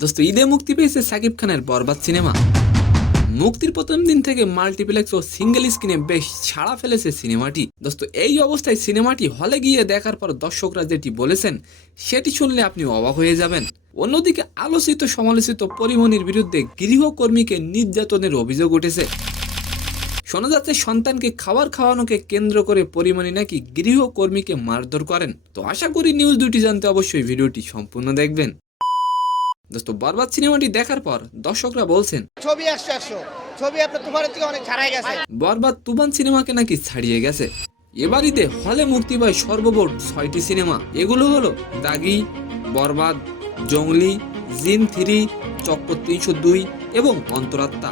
দোস্ত ঈদে মুক্তি পেয়েছে সাকিব খানের বরবাদ সিনেমা। মুক্তির প্রথম দিন থেকে মাল্টিপ্লেক্স ও সিঙ্গেল স্ক্রিনে বেশ ছাড়া ফেলেছে সিনেমাটি। দোস্ত এই অবস্থায় সিনেমাটি হলে গিয়ে দেখার পর দর্শকরা যেটি বলেছেন সেটি শুনলে আপনি অবাক হয়ে যাবেন। অন্যদিকে আলোচিত সমালোচিত পরিমণির বিরুদ্ধে গৃহকর্মীকে নির্যাতনের অভিযোগ উঠেছে। শোনা যাচ্ছে সন্তানকে খাবার খাওয়ানোকে কেন্দ্র করে পরিমণি নাকি গৃহকর্মীকে মারধর করেন। তো আশা করি নিউজ দুটি জানতে অবশ্যই ভিডিওটি সম্পূর্ণ দেখবেন। দোস্ত বরবাদ সিনেমাটি দেখার পর দর্শকরা বলছেন ছবি 100 ছবি আপনার তুফানের থেকে অনেক ছাড়াই গেছে। বরবাদ তুফান সিনেমাকে নাকি ছাড়িয়ে গেছে। এবার ঈদে হলে মুক্তি পায় সর্বমোট 6টি সিনেমা। এগুলো হলো দাগি, বরবাদ, জঙ্গলি, জিন 3, চক্কর 302 এবং অন্তরাত্মা।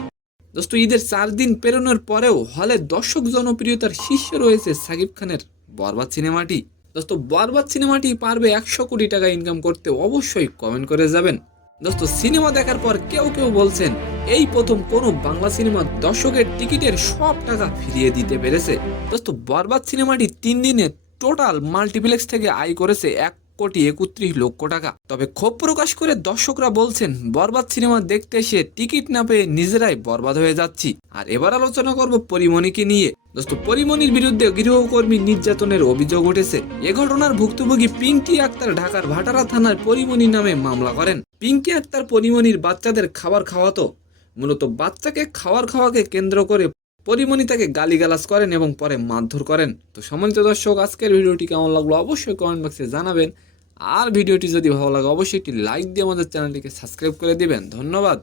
দোস্ত ঈদের 4 দিন পেরোনোর পরেও হলে দর্শক জনপ্রিয়তার শীর্ষে রয়েছে সাকিব খানের বরবাদ সিনেমাটি। দোস্ত বরবাদ সিনেমাটি পারবে 100 কোটি টাকা ইনকাম করতে? অবশ্যই কমেন্ট করে যাবেন। দোস্ত সিনেমা দেখার পর কেউ কেউ বলছেন এই প্রথম কোনো বাংলা সিনেমা দর্শকের টিকিটের সব টাকা ফিরিয়ে দিতে পেরেছে। দোস্ত বরবাদ সিনেমাটি 3 দিনে টোটাল মাল্টিপ্লেক্স থেকে আয় করেছে 1,31,00,000 টাকা। তবে ক্ষোভ প্রকাশ করে দর্শকরা বলছেন বরবাদ সিনেমা দেখতে এসে টিকিট না পেয়ে নিজেরাই বরবাদ হয়ে যাচ্ছি। আর এবার আলোচনা করব পরিমণিকে নিয়ে। দোস্ত পরিমণির বিরুদ্ধে গৃহকর্মী নির্যাতনের অভিযোগ উঠেছে। এ ঘটনার ভুক্তভোগী পিঙ্কি আক্তার ঢাকার ভাটারা থানায় পরিমণি নামে মামলা করেন। পিঙ্কি আক্তার পরিমণির বাচ্চাদের খাবার খাওয়াতো। মূলত বাচ্চাকে খাওয়াকে কেন্দ্র করে পরিমণি তাকে গালিগালাজ করেন এবং পরে মারধর করেন। তো সম্মানিত দর্শক, আজকের ভিডিওটি কেমন লাগলো অবশ্যই কমেন্ট বক্সে জানাবেন। আর ভিডিওটি যদি ভালো লাগে অবশ্যই একটি লাইক দিয়ে আমাদের চ্যানেলটিকে সাবস্ক্রাইব করে দিবেন। ধন্যবাদ।